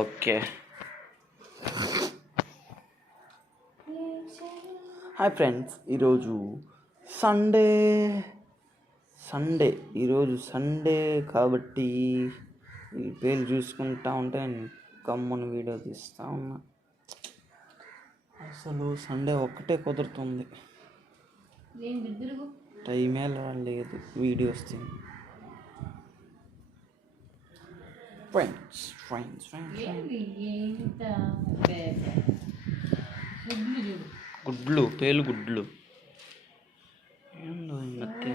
Okay. Hi friends, ఈరోజు Sunday ఈరోజు Sunday కాబట్టి ఈ పేరు చూసుకుంటా ఉంటే కమ్మని వీడియో తీస్తూ ఉన్నా. అసలు సండే ఒక్కటే కుదురుతుంది, టైమే లేదు వీడియోస్ తిని. ఫ్రెండ్స్ గుడ్లు పేలుగుడ్లు ఏందో ఈ మధ్య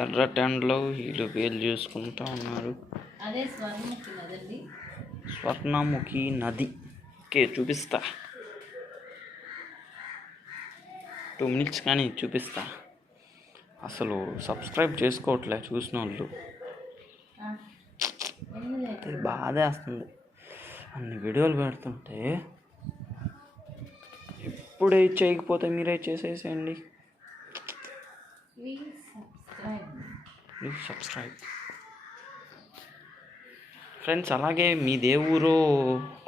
ఎర్ర టెండలో వీళ్ళు పేలు చూసుకుంటా ఉన్నారు. స్వర్ణముఖి నది. ఓకే, చూపిస్తా 2 minutes కానీ చూపిస్తా. అసలు సబ్స్క్రైబ్ చేసుకోవట్లే చూసిన వాళ్ళు, బాధేస్తుంది. అన్ని వీడియోలు పెడుతుంటే ఇప్పుడే చేయకపోతే మీరే చేసేసేయండి. Please subscribe friends. అలాగే మీ దేవురో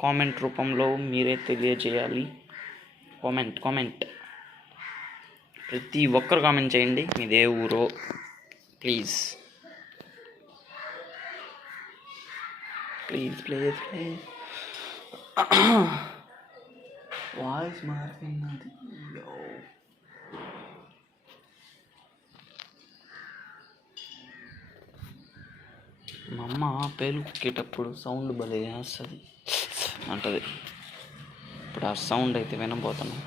కామెంట్ రూపంలో మీరే తెలియజేయాలి. కామెంట్ ప్రతి ఒక్కరు కామెంట్ చేయండి, మీ దేవురో ప్లీజ్. వాయిస్ మారిపోయినది. మా అమ్మ పేలు కుక్కేటప్పుడు సౌండ్ భలే వేస్తుంది అంటది. ఇప్పుడు ఆ సౌండ్ అయితే వినబోతున్నాం.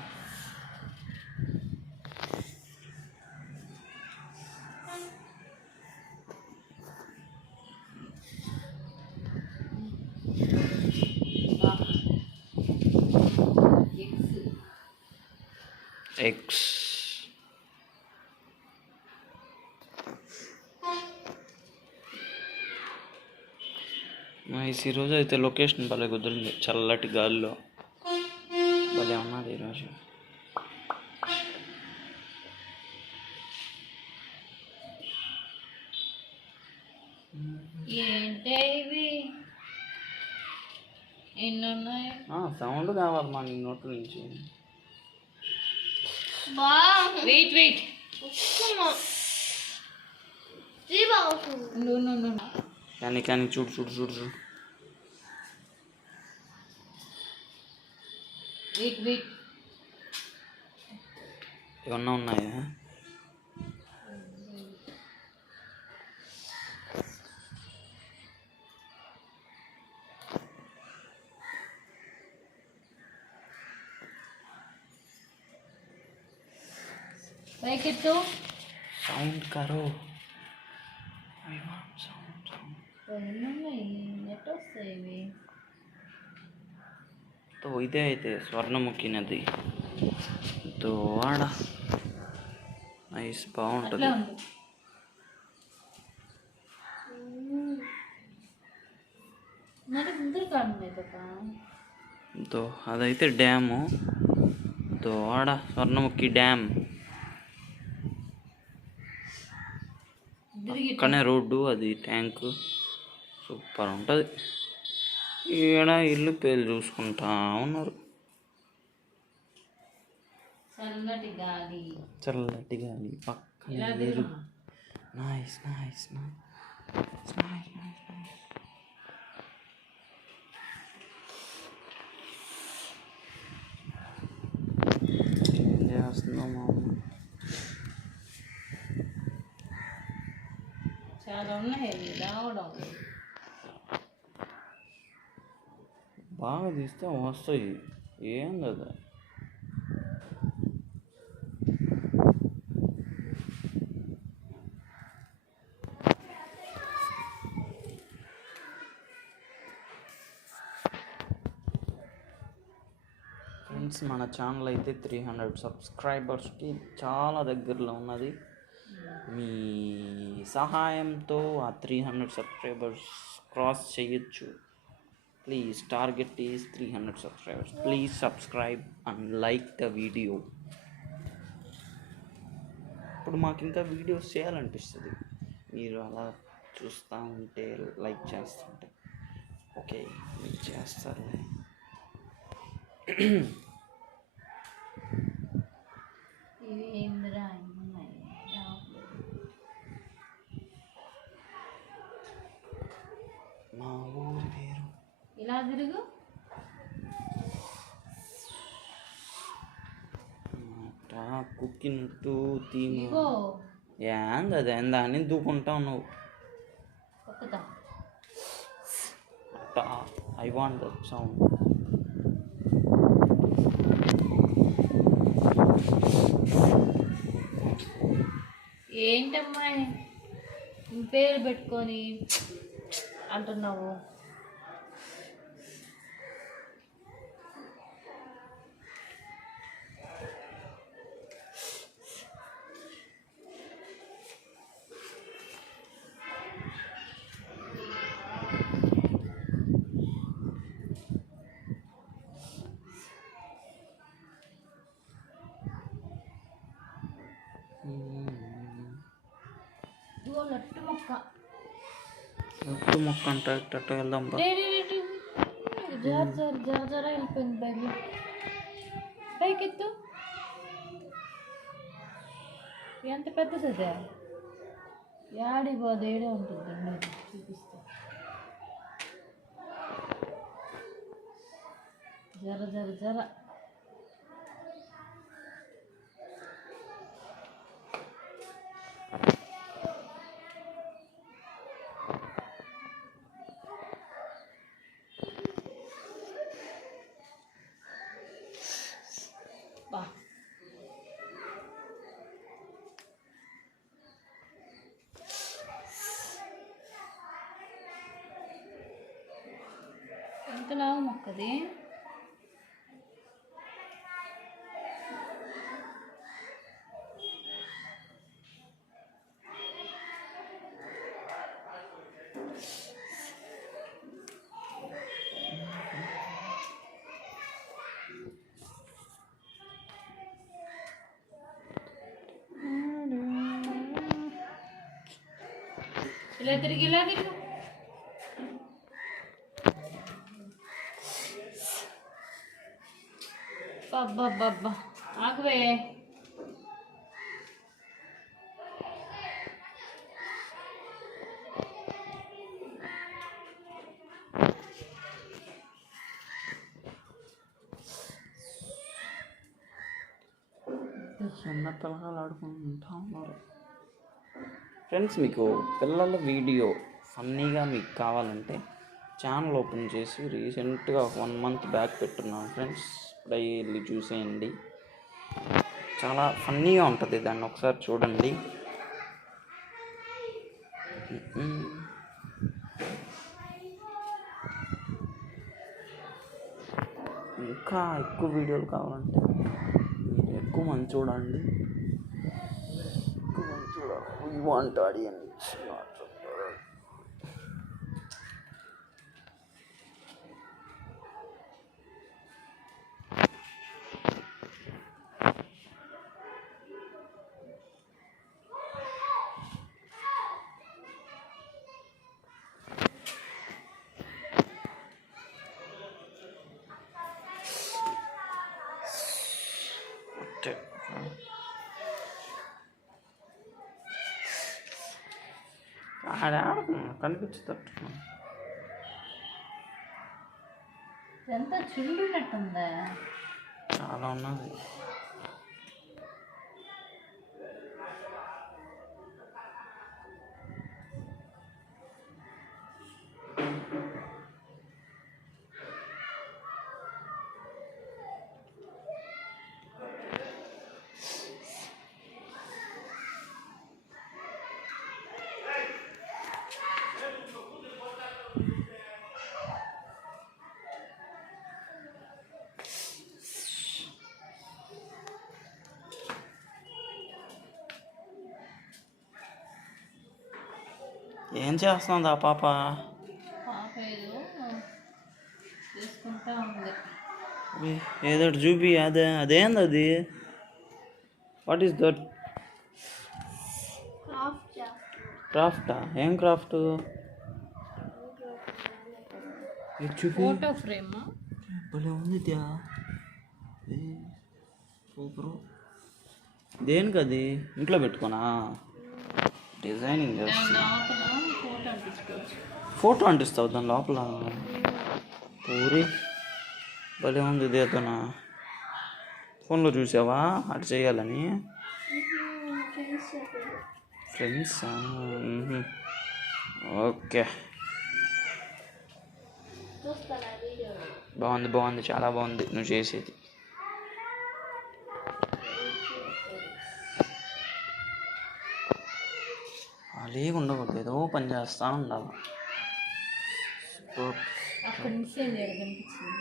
ఎగ్స్ ఈరోజు అయితే లొకేషన్ భలే కుదిరింది. చల్లటి గాలిలో భలే ఉన్నది ఈరోజు. సౌండ్ కావాలి మా నీ నోట్ల నుంచి. వెయిట్ కానీ చూడు ఏమన్నా ఉన్నాయా? సౌండ్ కరో. ఇదే అయితే స్వర్ణముఖి నది ఆడ నైస్, బాగుంటుంది. అదైతే డ్యాము. ఆడ స్వర్ణముఖి డ్యామ్, పక్కనే రోడ్డు, అది ట్యాంకు. సూపర్ ఉంటుంది. ఈడ ఇల్లు పేరు చూసుకుంటా ఉన్నారు. చల్లటి గాలి పక్కన నీరు. నైస్. ఏం చేస్తున్నావు మా అమ్మ? చాలా ఉన్నాయి బాగా తీస్తే వస్తాయి. ఏం కదా ఫ్రెండ్స్, మన ఛానల్ అయితే 300 సబ్స్క్రైబర్స్కి చాలా దగ్గరలో ఉన్నది. మీ సహాయంతో ఆ 300 సబ్స్క్రైబర్స్ క్రాస్ చేయొచ్చు. Please, target is 300 subscribers. Please subscribe and like the video. అప్పుడు మాకు ఇంకా వీడియోస్ చేయాలనిపిస్తుంది. మీరు అలా చూస్తూ ఉంటే, లైక్ చేస్తుంటే. ఓకే, మీరు చేస్తారులే. మా ఊరి పేరు ఇలా తిరుగు. కుక్కినట్టు తీను ఇగో ఏంది అది దాన్ని దూకుంటావు నువ్వు. కొత్తదా ఐ వాంట్ దట్ సౌండ్. ఏంటమ్మాయి పేరు పెట్టుకొని అంటున్నావు? ఇదిగో లట్టు మొక్క. లట్టు మొక్క అంటే అట్ట వెళ్దాం బా. జర వెళ్ళిపోయింది బ్యాగ్. పైకి ఎత్తు. ఎంత పెద్దది అదే? యాడి పోదు, ఏడే ఉంటుంది. చూపిస్తా. జర జర జర బా. ఎంత లావు మొక్కది. ఇలా తిరిగి ఇలా తిరుగు. అబ్బబ్బబ్బా ఆగవే. చిన్న పిల్లలు ఆడుకుంటూ ఉన్నారు. ఫ్రెండ్స్, మీకు పిల్లల వీడియో ఫన్నీగా మీకు కావాలంటే ఛానల్ ఓపెన్ చేసి రీసెంట్గా 1 month బ్యాక్ పెట్టున్నాను ఫ్రెండ్స్. ఇప్పుడే వెళ్ళి చూసేయండి. చాలా ఫన్నీగా ఉంటుంది, దాన్ని ఒకసారి చూడండి. ఇంకా ఎక్కువ వీడియోలు కావాలంటే మీరు ఎక్కువ మంది చూడండి. ఎక్కువ మంది చూడాలి. వీ వాంట్ ఆడియన్స్, నాట్ ఆడుకున్నా కనిపించేటట్టు. ఎంత చుండునట్టుందా? చాలా ఉన్నది. ఏం చేస్తుంది ఆ పాప? పాప ఏదో చేసుకుంటా ఉంది. ఏదో చూపి. అదేంది అది? What is that? క్రాఫ్టా? ఏం క్రాఫ్ట్? Photo frame. భలే ఉంది త్యా. సూపరు. దేనికి అది? ఇంట్లో పెట్టుకోనా? డిజైనింగ్ చేస్తా. లోపల ఫోటో అంటించుకోవచ్చు. ఫోటో అంటిస్తావు దాని లోపల? పూరి భలే ఉంది ఇదేతోనా? ఫోన్లో చూసావా అటు చేయాలని? ఫ్రెండ్స్ ఓకే, బాగుంది, చాలా బాగుంది నువ్వు చేసేది. ఖాళీగా ఉండకూడదు, ఏదో పని చేస్తా ఉండాలి. అక్కడ మిస్ అయింది కనిపించింది.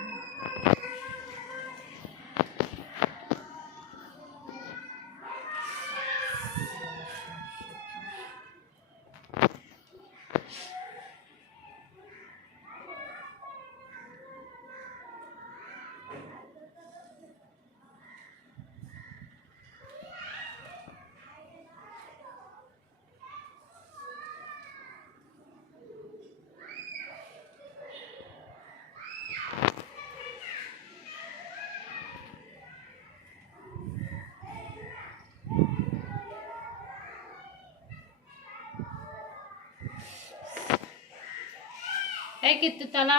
ఎత్తుతలా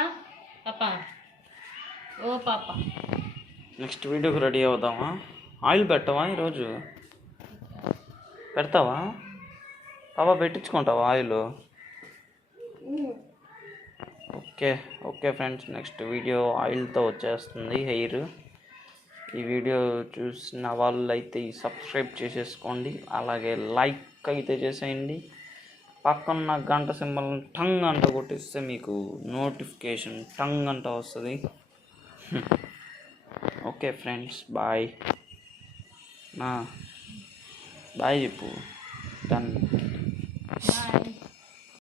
పాప, ఓ పాప. నెక్స్ట్ వీడియోకి రెడీ అవుదామా? ఆయిల్ పెట్టవా ఈరోజు? పెడతావా పాపా? పెట్టించుకుంటావా oil? Okay friends, next video ఆయిల్తో వచ్చేస్తుంది హెయిర్. ఈ వీడియో చూసిన వాళ్ళు అయితే సబ్స్క్రైబ్ చేసేసుకోండి, అలాగే లైక్ అయితే చేసేయండి. పక్కన గంట సింబల్ టంగ్ అంట కొట్టిస్తే మీకు నోటిఫికేషన్ టంగ్ అంట వస్తుంది. Okay friends, bye. బాయ్ చెప్పు. డన్. బాయ్.